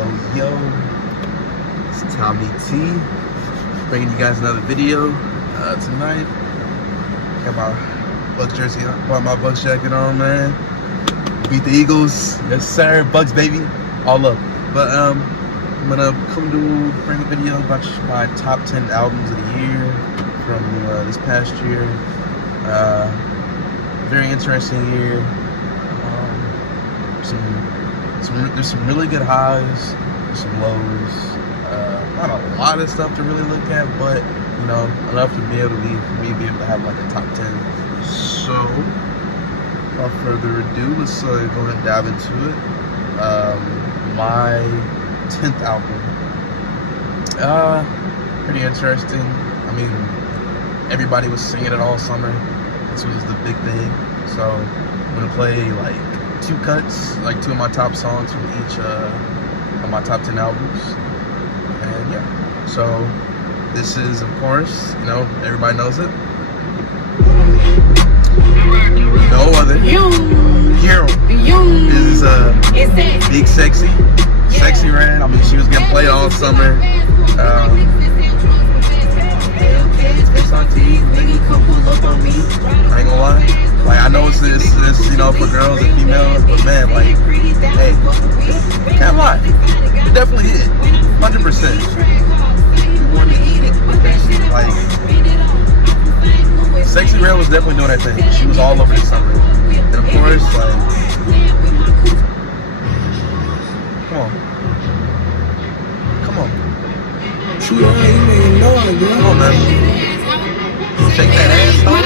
Yo, it's Tommy T, bringing you guys another video tonight. Got my Bucks jersey on, got my Bucks jacket on, man. Beat the Eagles, yes sir, Bucks baby, all up. But I'm gonna come to bring a video about my top 10 albums of the year from this past year. Very interesting year. There's some really good highs, some lows. Not a lot of stuff to really look at, but you know, enough to be able to for me to be able to have like a top 10. So, without further ado, let's go ahead and dive into it. My 10th album. Pretty interesting. I mean, everybody was singing it all summer. This was the big thing. So I'm gonna play like two cuts, like two of my top songs from each of my top 10 albums. And yeah, so this is, of course, you know, everybody knows it. No other. Hero. This is Big Sexy Red. I mean, she was getting played all summer. I ain't gonna lie. Like, I know it's you know, for girls and females, but man, like, hey, can't lie. It definitely hit. 100%. Like, Sexy Red was definitely doing that thing. She was all over the summer. And of course, like, come on, man. Shake that ass, huh?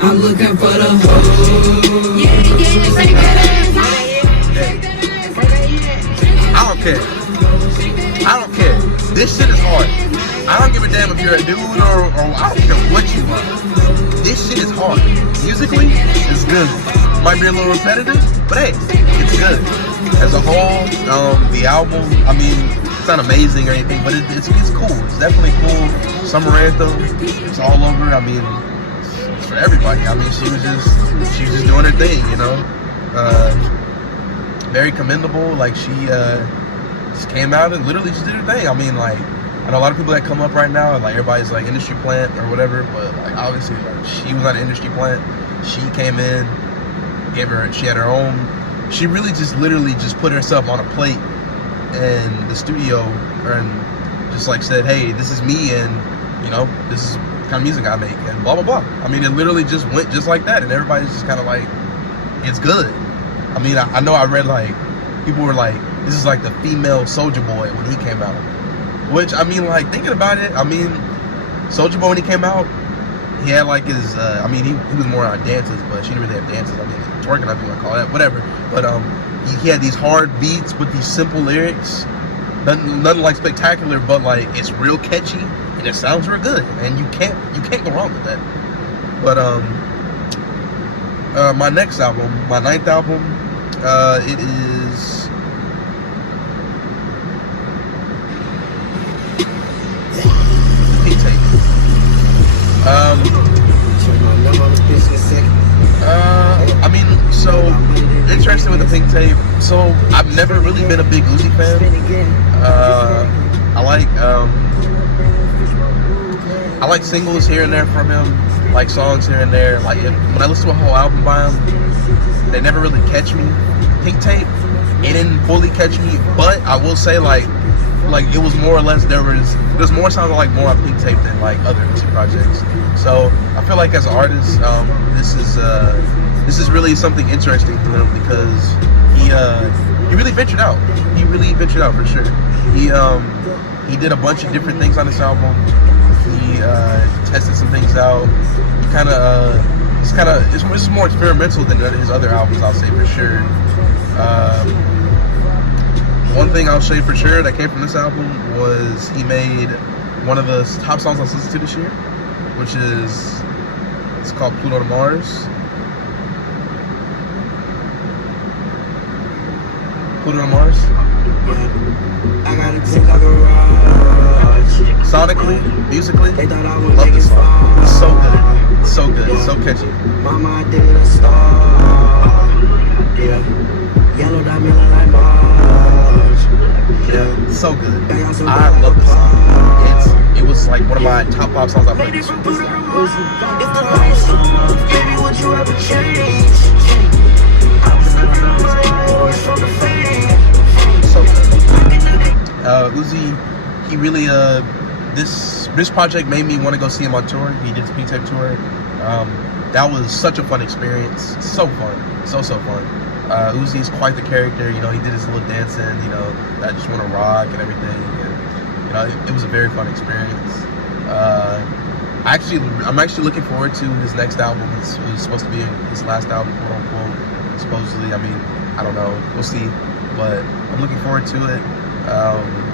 I'm looking for the hoe. Yeah, shake that ass. I don't care. This shit is hard. I don't give a damn if you're a dude or I don't care what you are. This shit is hard. Musically, it's good. Might be a little repetitive, but hey, it's good. As a whole, the album, I mean, it's not amazing or anything, but it's cool. It's definitely cool. Summer anthem. It's all over. I mean, it's for everybody. I mean, she was just doing her thing, you know. Very commendable. Like, she just came out and literally just did her thing. I mean, like, I know a lot of people that come up right now and like everybody's like industry plant or whatever, but like obviously like she was not an industry plant. She came in, she had her own. She really just literally just put herself on a plate in the studio and just like said, hey, this is me, and you know, this is the kind of music I make, and blah blah blah. I mean, it literally just went just like that, and everybody's just kind of like, it's good. I mean, I know I read like people were like, this is like the female Soulja Boy when he came out, which I mean, like thinking about it, I mean, Soulja Boy when he came out, he had like his, I mean, he was more on dances, but she didn't really have dances. I mean, twerking, if you want to call that, whatever. But he had these hard beats with these simple lyrics, nothing like spectacular, but like it's real catchy and it sounds real good, and you can't go wrong with that. But my next album, my 9th album, it is Pink Tape. I mean, so interesting with the Pink Tape. So I've never really been a big Uzi fan. I like singles here and there from him, like songs here and there. Like when I listen to a whole album by him, they never really catch me. Pink Tape, it didn't fully catch me, but I will say like it was more or less there's more songs I like more on Pink Tape than like other Uzi projects. So I feel like as an artist, this is really something interesting for him because he really ventured out. He really ventured out for sure. He did a bunch of different things on this album. He tested some things out. It's more experimental than his other albums, I'll say for sure. One thing I'll say for sure that came from this album was he made one of the top songs I listened to this year, which is, it's called Pluto to Mars. Pluto to Mars. Sonically, musically, love this song. It's so good. It's so good. It's so catchy. Yellow diamond like Mars. Yeah, so good. I love this song. It was like one of my top 5 songs I played this week. If the light summer, baby, would you ever change? I was looking on my eyes from the fade. So good. Uzi, he really this project made me want to go see him on tour. He did his P-Tape tour. That was such a fun experience. So fun. So fun. Uzi is quite the character. You know, he did his little dancing, you know, I just want to rock and everything. And, you know, it was a very fun experience. I'm actually looking forward to his next album. It was supposed to be his last album, quote unquote. Supposedly, I mean, I don't know. We'll see. But I'm looking forward to it.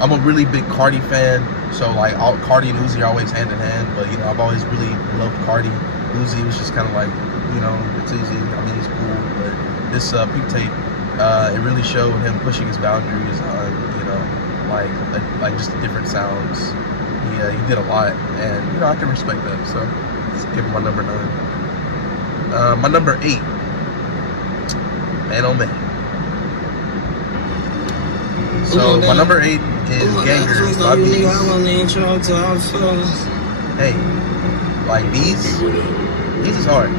I'm a really big Cardi fan, so like Cardi and Uzi are always hand in hand. But you know, I've always really loved Cardi. Uzi was just kind of like, you know, it's easy. I mean, he's cool. But this P-Tape, it really showed him pushing his boundaries on, you know, like just the different sounds. He did a lot, and you know, I can respect that. So let's give him my number 9. My number 8, Man Oh Man. So my number 8 is Gangers by Veeze. Hey, like Veeze is hard.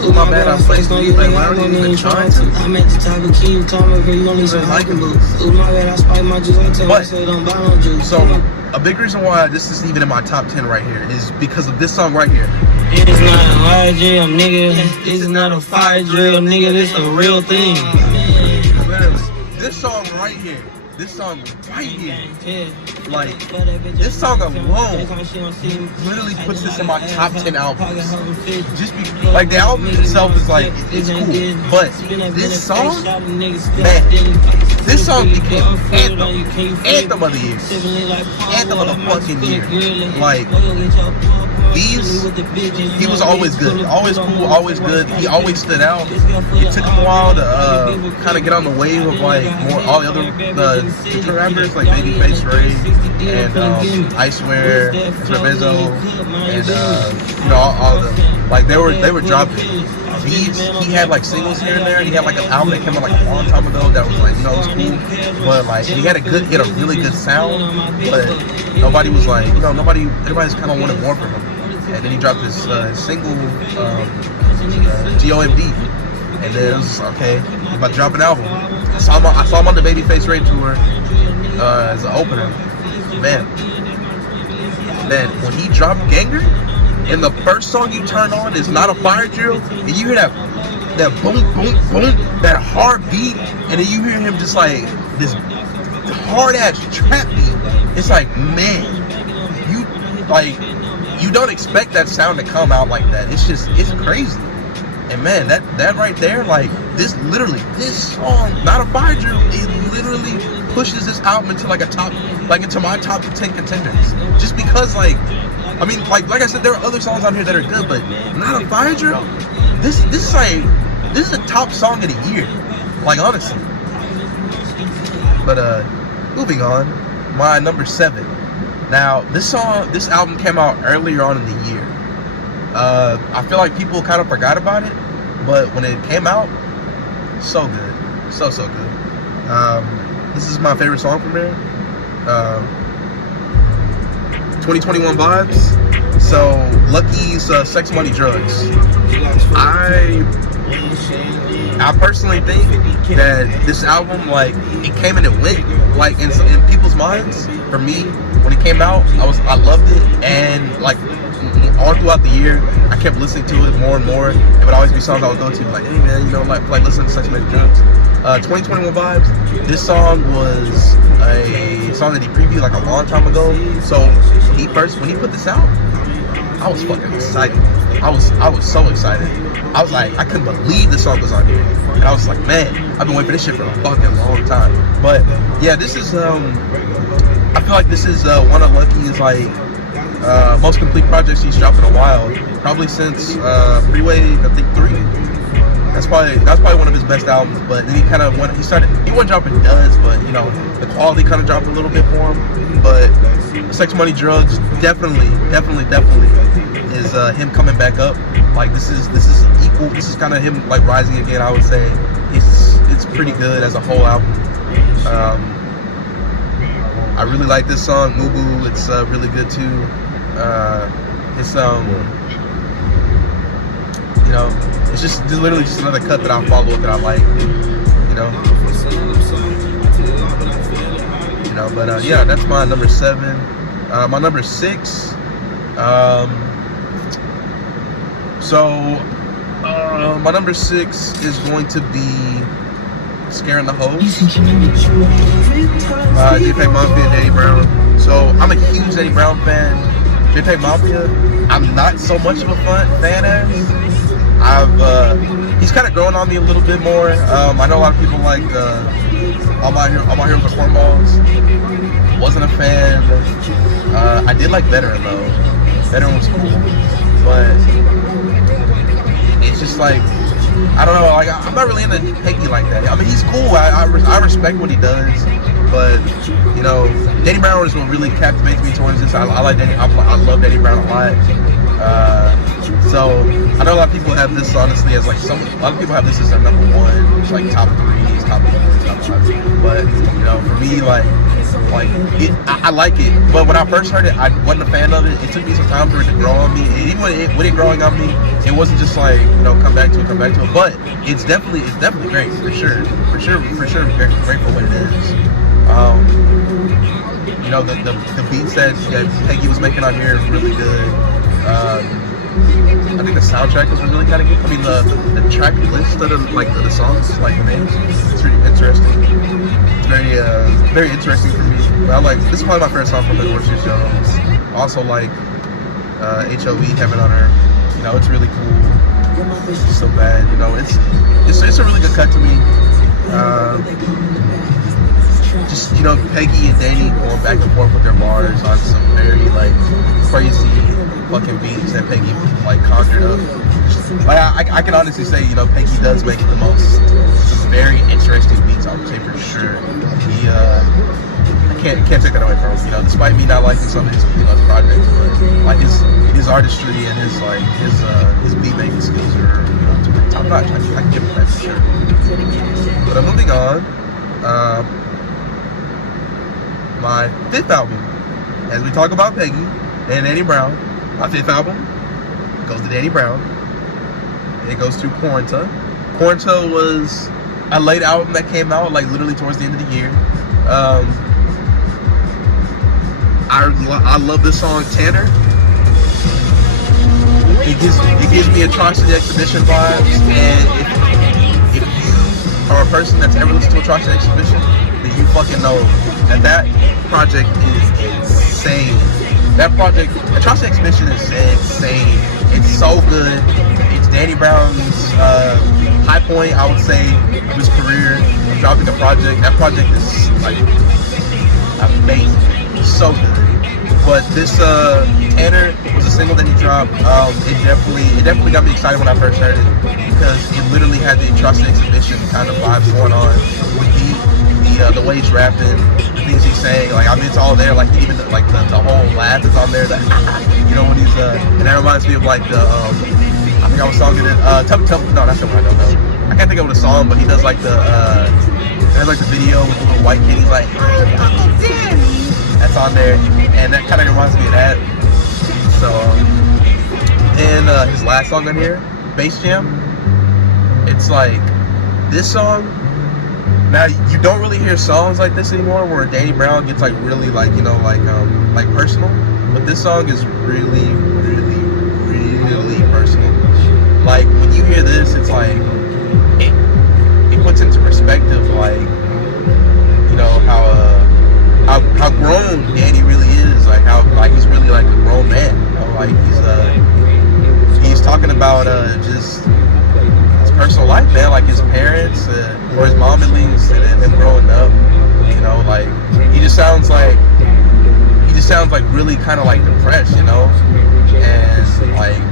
Oh my bad, I'm like, I don't even try to. I meant to talk with you, told me you only some like him. Oh my bad, I spiked my juice, I tell myself don't buy no juice. So a big reason why this is even in my top 10 right here is because of this song right here. It's not a fire drill, nigga. This is not a fire drill, nigga. This a real thing. Literally, this song right here. Like, this song alone literally puts this in my top 10 albums. Just like, the album itself is like, it's cool, but this song, man, this song became anthem of the year, anthem of the fucking year. Like, he was always good, always cool, always good. He always stood out. It took him a while to kind of get on the wave of like more all the other the rappers like Babyface Ray and I Swear, Veeze, and you know all the like they were dropping. Veeze, he had like singles here and there. He had like an album that came out like a long time ago that was like, you know, it was cool, but like he had a really good sound, but nobody was like, you know, everybody's kind of wanted more from him. And then he dropped this single, GOMD, and then it was okay, he's about to drop an album. I saw him on the Babyface Ray tour as an opener. Man, when he dropped Ganger, and the first song you turn on is Not a Fire Drill, and you hear that boom, boom, boom, that hard beat, and then you hear him just like this hard ass trap beat. It's like, man, you don't expect that sound to come out like that. It's crazy. And man, that right there, like this song, Not a Fire Drill, it literally pushes this album into like into my top 10 contenders. Just because like I said, there are other songs on here that are good, but Not a Fire Drill, this is the top song of the year. Like honestly. But moving on, my number 7. Now this album came out earlier on in the year. I feel like people kind of forgot about it, but when it came out, so good, so good. This is my favorite song from there. 2021 Vibes. So Lucki's Sex, Money, Drugs. I personally think that this album, like, it came and it went, like, in people's minds. For me, when it came out, I loved it, and like all throughout the year, I kept listening to it more and more. It would always be songs I would go to, like, hey man, you know, like listen to Sex, Money, Drugs. 2021 Vibes. This song was a song that he previewed like a long time ago. So when he put this out, I was fucking excited. I was so excited. I was like, I couldn't believe the song was on here. And I was like, man, I've been waiting for this shit for a fucking long time. But yeah, this is I feel like this is one of Lucki's like most complete projects he's dropped in a while. Probably since Freeway, I think 3. That's probably one of his best albums. But then he wasn't dropping duds, but you know, the quality kind of dropped a little bit for him. But Sex, Money, Drugs definitely is him coming back up. Like this is equal. This is kind of him like rising again. I would say it's it's pretty good as a whole album. I really like this song, Boo Boo. It's really good too. It's you know, it's just literally just another cut that I follow up that I like. You know, but yeah, that's my number 7. My number 6. My number 6 is going to be Scaring the Hoes. JPEGMAFIA, Danny Brown. So I'm a huge Danny Brown fan. JPEGMAFIA, I'm not so much of a fan as. He's kind of growing on me a little bit more. I know a lot of people like All My Heroes Are Cornballs. Wasn't a fan. I did like Veteran though. Veteran was cool, but it's just like, I don't know, like I'm not really into Peggy like that. I mean, he's cool. I respect what he does, but you know, Danny Brown is what really captivates me towards this. I like Danny. I love Danny Brown a lot. So I know a lot of people have this honestly as like a lot of people have this as their number 1. It's like top 3, top 4, top 5. But you know, for me, like I like it. But when I first heard it, I wasn't a fan of it. It took me some time for it to grow on me. And even with it growing on me, it wasn't just like, you know, come back to it. But it's definitely great for sure. Great for what it is. You know, the beats that Peggy was making on here is really good. I think the soundtrack was really kind of good. I mean, the track list of the songs, like the names, it's really interesting. It's very interesting for me. But this is probably my favorite song from the Horseshoe Jones. Also like HOE, Heaven on Earth. You know, it's really cool. It's so bad. You know, it's a really good cut to me. Just, you know, Peggy and Danny going back and forth with their bars on some very like crazy fucking beats that Peggy like conjured up. Like I can honestly say, you know, Peggy does make some very interesting beats, I would say for sure. He I can't take that away from him, you know, despite me not liking some of his projects, but like his artistry and his beat making skills are, you know, top notch. I can give him that for sure. But moving on, my 5th album, as we talk about Peggy and Danny Brown, my 5th album goes to Danny Brown. It goes to Quaranta. Quaranta was a late album that came out like literally towards the end of the year. I love this song Tanner. It gives me Atrocity Exhibition vibes, and if you are a person that's ever listened to Atrocity Exhibition, then you fucking know that project is insane. That project, Atrocity Exhibition, is insane. It's so good. It's Danny Brown's high point, I would say, of his career, of dropping a project. That project is like amazing. It's so good. But this Tanner was a single that he dropped. It definitely got me excited when I first heard it, because it literally had the Atrocity Exhibition kind of vibes going on with the way he's rapping, the things he's saying. Like, I mean, it's all there. Like, even the whole laugh is on there. That, you know, when he's and that reminds me of like the I think I was songing it. No, that's the one I don't know. I can't think of the song, but he does like the video with the little white kid. He's like, Uncle Danny. That's on there, and that kind of reminds me of that. So, and his last song on here, Bass Jam. It's like this song. Now you don't really hear songs like this anymore, where Danny Brown gets like really like, you know, like personal. But this song is really, really, really personal. Like when you hear this, it's like it puts into perspective, like, you know, how grown Danny really is, like how like he's really like a grown man. You know, like he's talking about just his personal life, man, like his parents or his mom at least, and him growing up. You know, like he just sounds like really kind of like depressed, you know, and like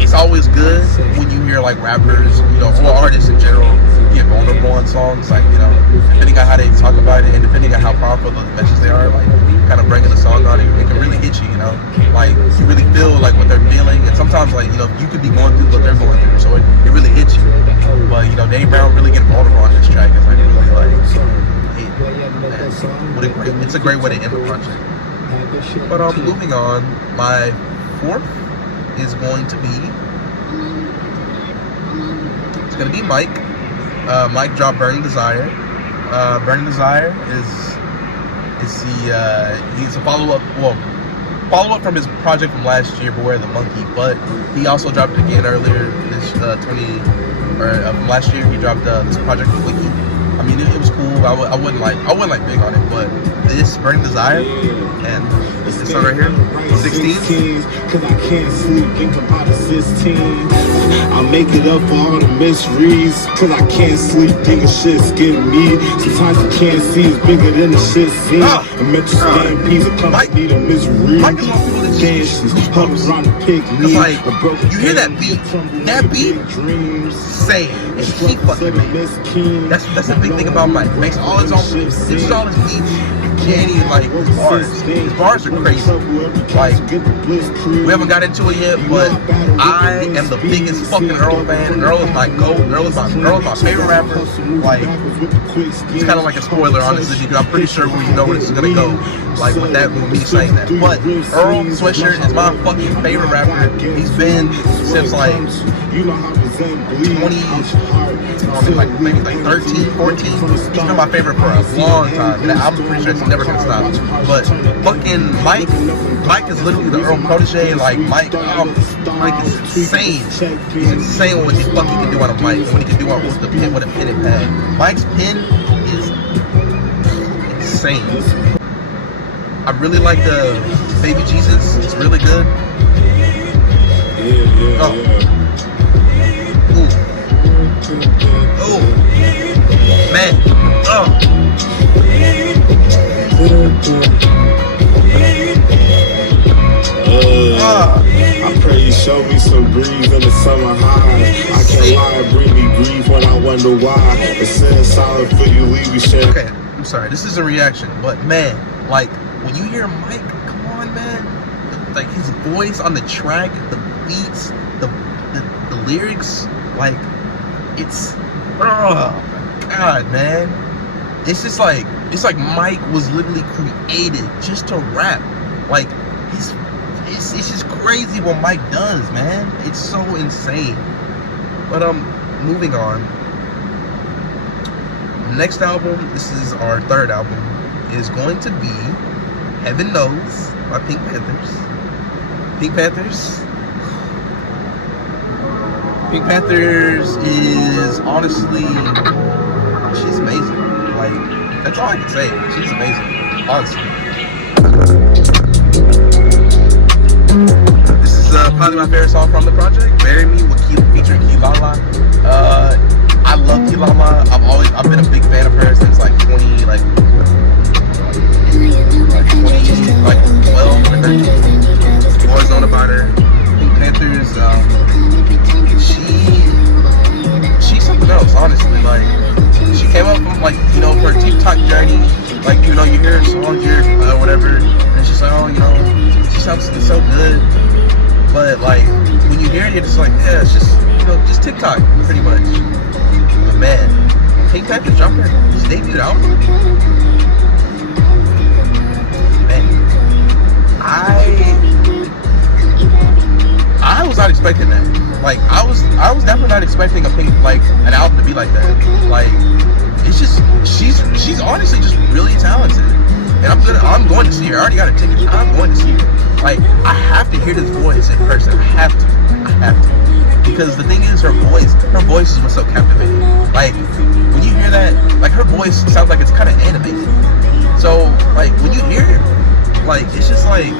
it's always good when you hear like rappers, you know, or artists in general, get vulnerable on songs, like, you know, depending on how they talk about it and depending on how powerful the messages they are, like kind of bringing a song on it can really hit you, you know, like you really feel like what they're feeling, and sometimes like, you know, you could be going through what they're going through, so it really hits you. But you know, Danny Brown really getting vulnerable on this track is like really like, it's a great way to end the project. But moving on, my fourth is going to be, it's going to be Mike. Mike dropped Burning Desire. Burning Desire is he's a follow-up from his project from last year, Beware the Monkey, but he also dropped it again earlier this from last year. He dropped this project with Wiki. I mean, it was cool. I wasn't like big on it, but this Burning Desire and this song right here, 16. Cause I can't sleep, think about the 16. I'll make it up for all the misreads. Cause I can't sleep, thinking shit's getting me. Sometimes you can't see it's bigger than the shit seen. A mental stampede, a company to misery. Dances, hovers around the picnic. Like, you hear that beat? That beat, say it. And he fucking made it. That's the big thing about Mike. Makes all his own beats. This is all his beats. And he like his bars are crazy. Like, we haven't got into it yet, but I am the biggest fucking Earl fan. Earl is my GOAT. Earl is my favorite rapper. Like, it's kind of like a spoiler, honestly, because I'm pretty sure we know where this is gonna go. Like with me saying that. But Earl Sweatshirt is my fucking favorite rapper. He's been since like 20, maybe 13, 14. He's been my favorite for a long time. And I'm pretty sure it's never gonna stop. But fucking Mike is literally the Earl protege. Like Mike is insane. He's insane what he fucking can do on a mic, what he can do with a pen and pad. Mike's pen is insane. I really like the Baby Jesus. It's really good. Oh. Ooh. Oh. Man. Oh. I pray you show me some breeze in the summer high. I can't lie, bring me grief when I wonder why. It's sad solid for you, leave me share. Okay, I'm sorry. This is a reaction, but man, like when you hear Mike, come on, man. Like his voice on the track, the beats, the lyrics, like it's, oh my god, man. It's just like, it's like Mike was literally created just to rap. Like it's just crazy what Mike does, man. It's so insane. But moving on. Next album, this is our third album, is going to be Heaven Knows by PinkPantheress. PinkPantheress is honestly, she's amazing. Like, that's all I can say. She's amazing, honestly. This is probably my favorite song from the project, Bury Me, with featuring Kilala. I love Kilala. I've been a big fan of her since like 12 or 13. Always known about her. PinkPantheress, she's something else, honestly. Like, she came up from like, you know, her TikTok journey. Like, you know, you hear her song here, whatever, and it's just like, oh, you know, she sounds so good. But like, when you hear it, you're just like, yeah, it's just, you know, just TikTok, pretty much. But man, PinkPantheress dropped his debut album. Man, I was not expecting that. Like, I was definitely not expecting an album to be like that. Like, it's just, she's honestly just really talented. And I'm going to see her. I already got a ticket. I'm going to see her. Like, I have to hear this voice in person. I have to. Because the thing is, her voice is what's so captivating. Like, when you hear that, like, her voice sounds like it's kind of animated. So, like, when you hear it, like, it's just like,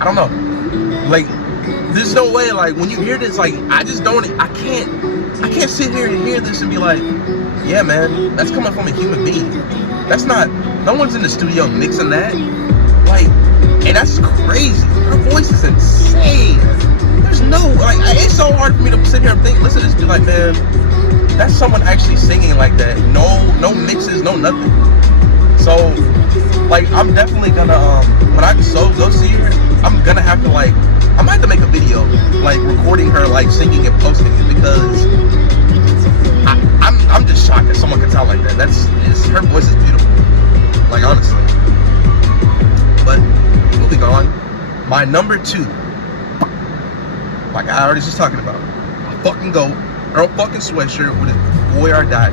I don't know. Like, there's no way, like, when you hear this, like, I can't sit here and hear this and be like, yeah, man, that's coming from a human being. That's not, no one's in the studio mixing that. Like, and that's crazy. Her voice is insane. There's no, like, it's so hard for me to sit here and listen to this and be like, man, that's someone actually singing like that. No mixes, no nothing. So, like, I'm definitely gonna, when I go see her, I'm gonna have to, like, I might have to make a video, like recording her like singing and posting it, because I'm just shocked that someone can sound like that. Her voice is beautiful, like honestly. But moving on, my number 2, like I already was talking about, I fucking go Earl fucking Sweatshirt with his Boy or Die.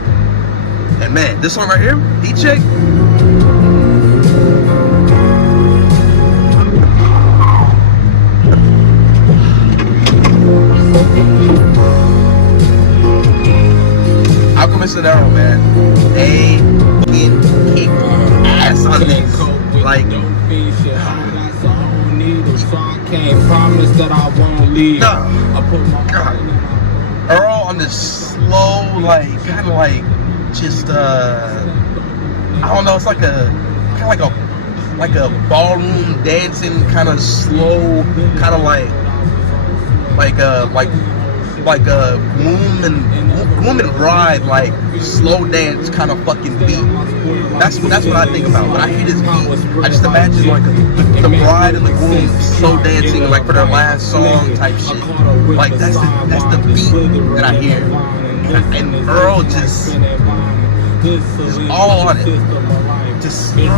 And man, this one right here, Heat Check. Alchemist and Arrow, man, they fucking kick ass on this. Like, God. Earl on this slow, like, kind of like, just I don't know. It's like a kind of like a ballroom dancing kind of slow, kind of like a woman bride, like slow dance kind of fucking beat. That's what I think about when I hear this beat. I just imagine like the bride and the groom slow dancing like for their last song type shit. Like that's the beat that I hear. And Earl just all on it. Just it's mean,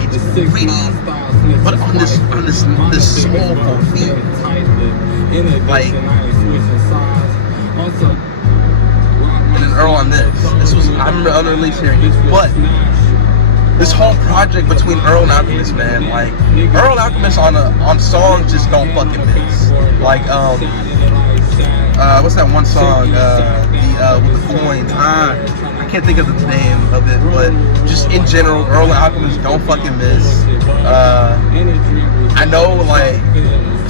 it's pretty, but on this soulful beat. Like, and then Earl on this. This was, I remember unreleased hearing this, but this whole project between Earl and Alchemist, man, like Earl and Alchemist on songs just don't fucking miss. Like what's that one song? With the coins. I can't think of the name of it, but just in general, Earl and Alchemist don't fucking miss. I know, like,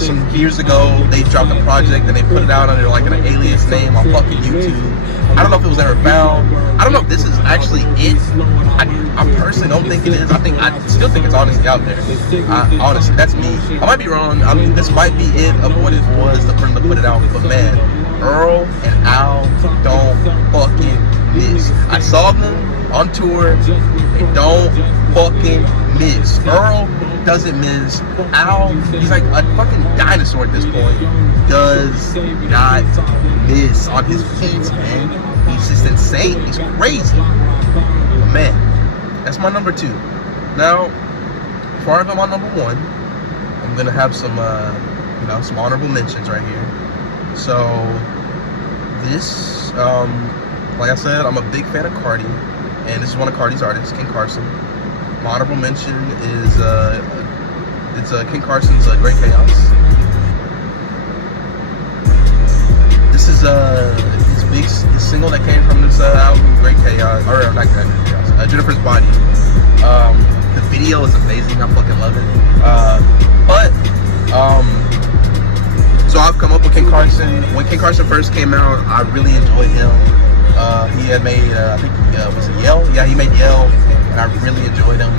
some years ago, they dropped a project and they put it out under like an alias name on fucking YouTube. I don't know if it was ever found. I don't know if this is actually it. I personally don't think it is. I still think it's honestly out there. Honestly, that's me. I might be wrong. I mean, this might be it of what it was for them to put it out. But man, Earl and Al don't fucking miss. I saw them on tour. They don't fucking miss. Earl doesn't miss. Al, he's like a fucking dinosaur at this point. Does not miss on his beats, man. He's just insane. He's crazy. But man, that's my number 2. Now, before I go my number 1, I'm gonna have some, some honorable mentions right here. So, this, like I said, I'm a big fan of Cardi, and this is one of Cardi's artists, King Carson. My honorable mention is it's King Carson's Great Chaos. This is his single that came from this album, Great Chaos, or not Great Chaos, Jennifer's Body. The video is amazing. I fucking love it. So I've come up with King Carson. When King Carson first came out, I really enjoyed him. He had made, I think, was it Yell? Yeah, he made Yell, and I really enjoyed him.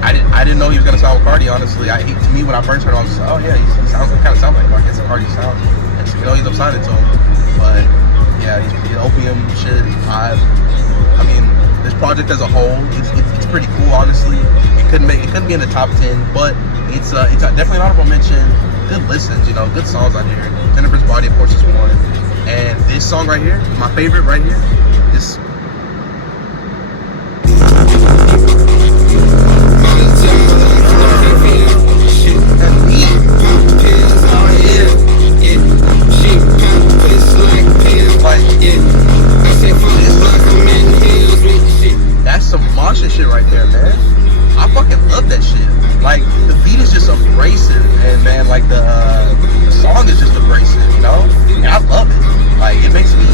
I didn't know he was gonna sound with Cardi, honestly. To me, when I first heard him, I was like, oh yeah, he kind of sounds like Cardi. It's a Cardi sound. And so, he's up signing to him. But yeah, he's Opium shit, vibe. I mean, this project as a whole, it's pretty cool, honestly. It couldn't be in the top 10, but it's definitely an honorable mention. Good listens, good songs on here. Jennifer's Body, of course, is one. And this song right here, my favorite right here, this. That's some Masha shit right there, man. I fucking love that shit. Like, the beat is just abrasive, and man, like the song is just abrasive, and I love it. Like, it makes me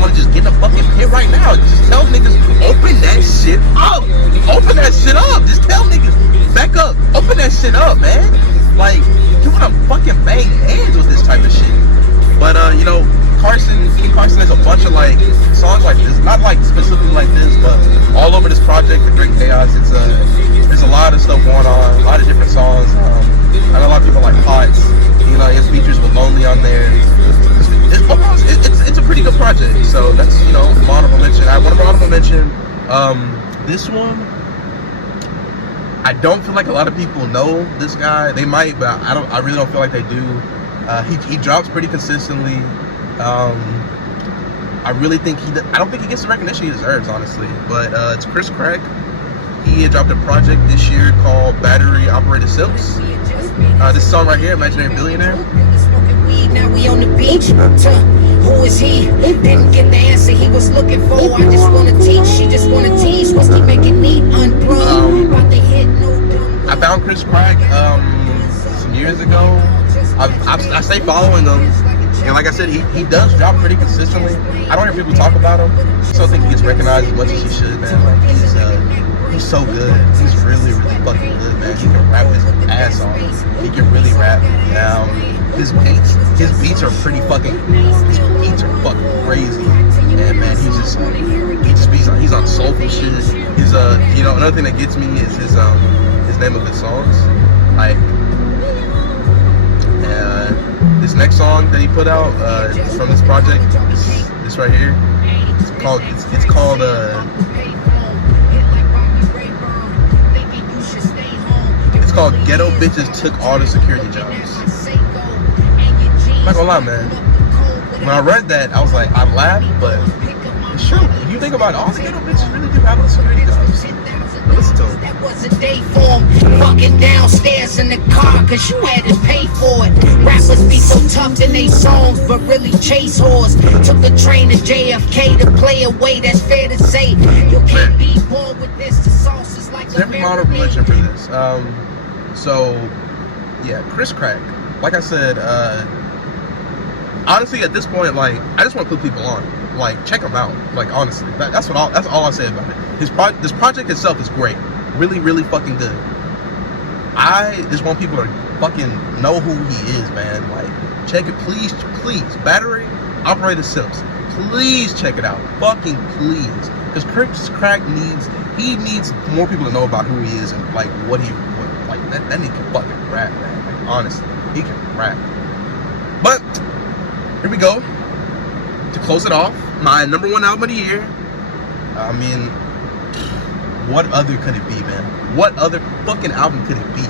want to just get in the fucking pit right now. Just tell niggas, open that shit up. Open that shit up. Just tell niggas, back up. Open that shit up, man. Like, you wanna fucking bang heads with this type of shit. But King Carson has a bunch of like songs like this, not like specifically like this, but all over this project, The Great Chaos. There's a lot of stuff going on, a lot of different songs. I know a lot of people like Hots. He has features with Lonely on there. It's a pretty good project. So that's my honorable mention. I want to honorable mention this one. I don't feel like a lot of people know this guy. They might, but I really don't feel like they do. He drops pretty consistently. I really think I don't think he gets the recognition he deserves, honestly. But it's Chris Crack. He had dropped a project this year called Battery Operated Simps. This song right here, Imaginary Billionaire. Now we on the beach. Who is he? Didn't get the answer he was looking for. I just wanna teach, she just wanna tease. What's he making neat? Unplugged. I found Chris Crack some years ago. I stay following him, and like I said, he does drop pretty consistently. I don't hear people talk about him. I still think he gets recognized as much as he should, man. Like he's so good. He's really fucking good, man. He can rap his ass off. He can really rap. His beats are pretty fucking. His beats are fucking crazy. And man, he's on soulful shit. His another thing that gets me is his name of his songs. Like this next song that he put out from this project, this right here. It's called Ghetto Bitches Took All the Security Jobs. I'm not gonna lie, man. When I read that, I was like, I laughed, but it's true. If you think about it, all the ghetto bitches really do have the security jobs. Now listen to them. That was a day for him. Fucking downstairs in the car, cause you had to pay for it. Rappers be so tough in they songs, but really chase whores. Took the train to JFK to play away, that's fair to say. You can't be born with this, the sauce is like a model religion for this. So, yeah, Chris Crack. Like I said, honestly, at this point, like, I just want to put people on. Like, check him out. Like, honestly, that's all I say about it. This project itself is great, really fucking good. I just want people to fucking know who he is, man. Like, check it, please. Battery Operated Simps. Please check it out, fucking please. Because Chris Crack needs more people to know about who he is and like what that nigga can fucking rap, man. Like, honestly, he can rap. But here we go to close it off. My #1 album of the year. I mean, what other could it be, man? What other fucking album could it be?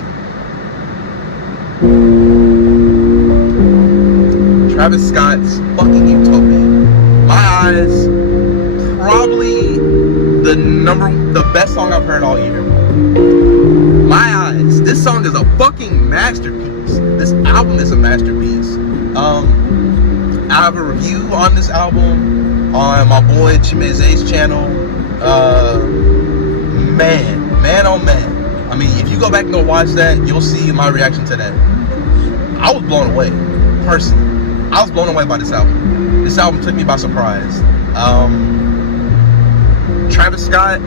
Travis Scott's fucking Utopia. My eyes, probably the best song I've heard all year. My eyes. This song is a fucking masterpiece. This album is a masterpiece. I have a review on this album on my boy Chimeze's channel. Man, oh man. I mean, if you go back and go watch that, you'll see my reaction to that. I was blown away, personally. I was blown away by this album. This album took me by surprise. Travis Scott,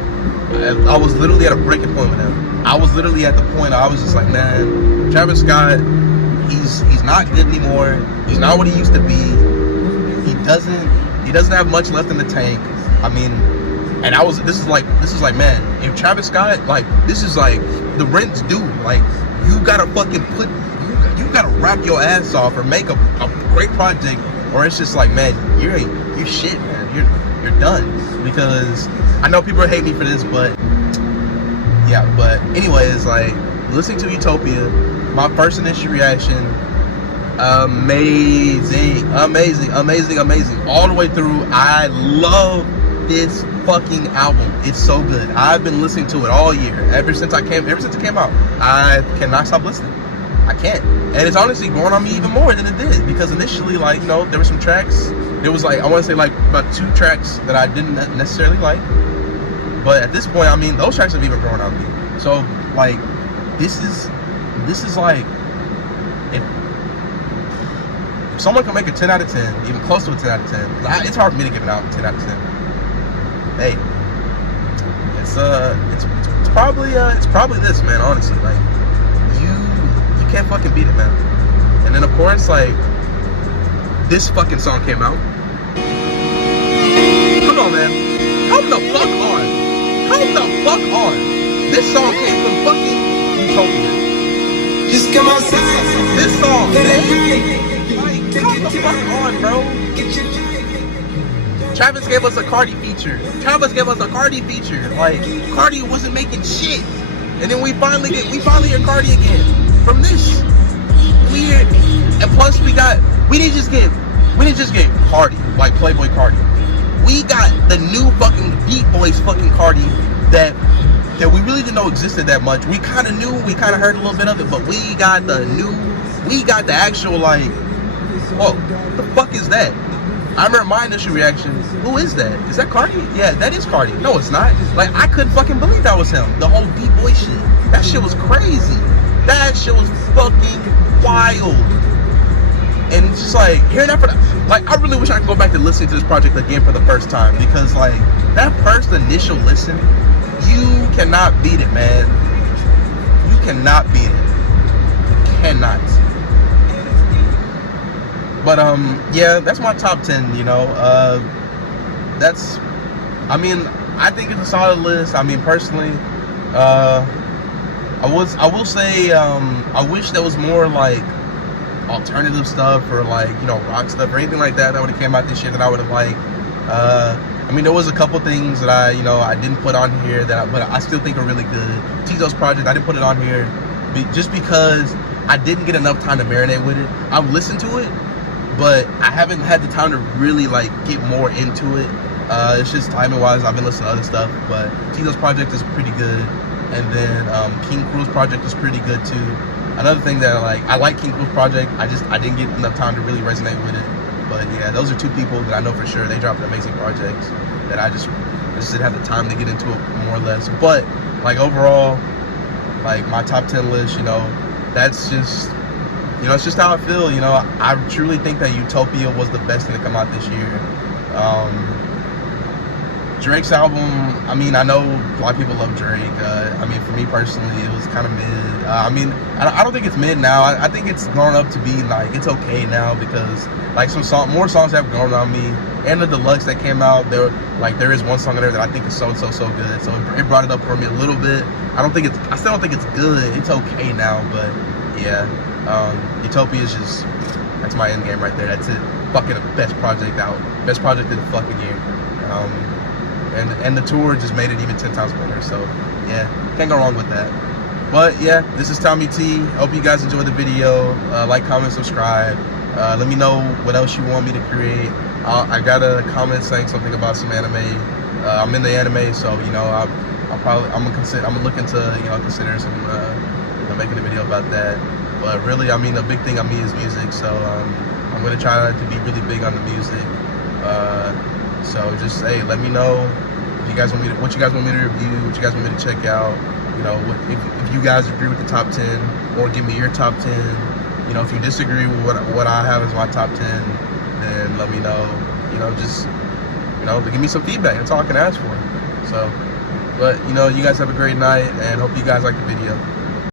I was literally at a breaking point with him. I was literally at the point I was just like, man, Travis Scott, he's not good anymore. He's not what he used to be. He doesn't have much left in the tank. I mean, and this is like, man, if Travis Scott, like, this is like the rent's due. Like, you gotta fucking you gotta rap your ass off or make a great project, or it's just like, man, you're shit, man. You're done. Because I know people hate me for this, but yeah. But anyways, like, listening to Utopia, my first initial reaction, amazing, all the way through. I love this fucking album. It's so good. I've been listening to it all year. Ever since it came out, I cannot stop listening. I can't. And it's honestly growing on me even more than it did, because initially, like, you know, there were some tracks. There was like, I want to say like about 2 tracks that I didn't necessarily like. But at this point, I mean, those tracks have even grown on me. So like, this is like, if someone can make a 10 out of 10, even close to a 10 out of 10, it's hard for me to give it out a 10 out of 10. Hey, it's probably this, man. Honestly, like, you can't fucking beat it, man. And then of course, like, this fucking song came out. Come on, man. Come the fuck on. This song came from fucking Utopia. Just come outside. This song, man. Like, come the fuck on, bro. Travis gave us a Cardi feature. Like, Cardi wasn't making shit. And then we finally hear Cardi again from this. We hear, and plus we didn't just get Cardi, like Playboy Cardi. We got the new fucking Beat Boys fucking Cardi that we really didn't know existed that much. We kind of knew, we kind of heard a little bit of it, but we got the actual, like, whoa, the fuck is that? I remember my initial reaction, who is that? Is that Cardi? Yeah, that is Cardi. No, it's not. Like, I couldn't fucking believe that was him. The whole Beat Boy shit. That shit was crazy. That shit was fucking wild. And it's just like, hearing that like, I really wish I could go back and listen to this project again for the first time, because, like, that first initial listen, you cannot beat it, man. You cannot beat it. Cannot. But yeah, that's my top 10. You know, that's. I mean, I think it's a solid list. I mean, personally, I will say, I wish there was more like alternative stuff or, like, you know, rock stuff or anything like that would have came out this year that I would have liked. I mean, there was a couple things that I didn't put on here but I still think are really good. Tizo's project, I didn't put it on here just because I didn't get enough time to marinate with it. I've listened to it, but I haven't had the time to really, like, get more into it. It's just timing wise, I've been listening to other stuff, but Tizo's project is pretty good. And then King Cruel's project is pretty good too. Another thing that I like King Cruel's project, I didn't get enough time to really resonate with it. But yeah, those are two people that I know for sure. They dropped amazing projects that I just didn't have the time to get into it more or less. But, like, overall, like, my top 10 list, you know, that's just, you know, it's just how I feel. You know, I truly think that Utopia was the best thing to come out this year. Drake's album, I mean, I know a lot of people love Drake. I mean, for me personally, it was kind of mid. I mean, I don't think it's mid now. I think it's grown up to be, like, it's okay now, because, like, more songs have grown on me. And the deluxe that came out, there is one song in there that I think is so good. So it brought it up for me a little bit. I still don't think it's good. It's okay now, but yeah, Utopia is just, that's my end game right there. That's it. Fucking the best project out. Best project of the fucking year. And the tour just made it even 10 times better. So yeah, can't go wrong with that. But yeah, this is Tommy T. Hope you guys enjoyed the video. Like, comment, subscribe. Let me know what else you want me to create. I got a comment saying something about some anime. I'm in the anime, so, you know, I'm gonna look into, you know, consider some making a video about that. But really, I mean, the big thing on me is music, so I'm gonna try to be really big on the music. So just, hey, let me know if you guys want me to, what you guys want me to review, what you guys want me to check out. You know, if you guys agree with the top 10, or give me your top 10. You know, if you disagree with what I have as my top 10, then let me know. You know, just, you know, give me some feedback. That's all I can ask for. So, but, you know, you guys have a great night, and hope you guys like the video.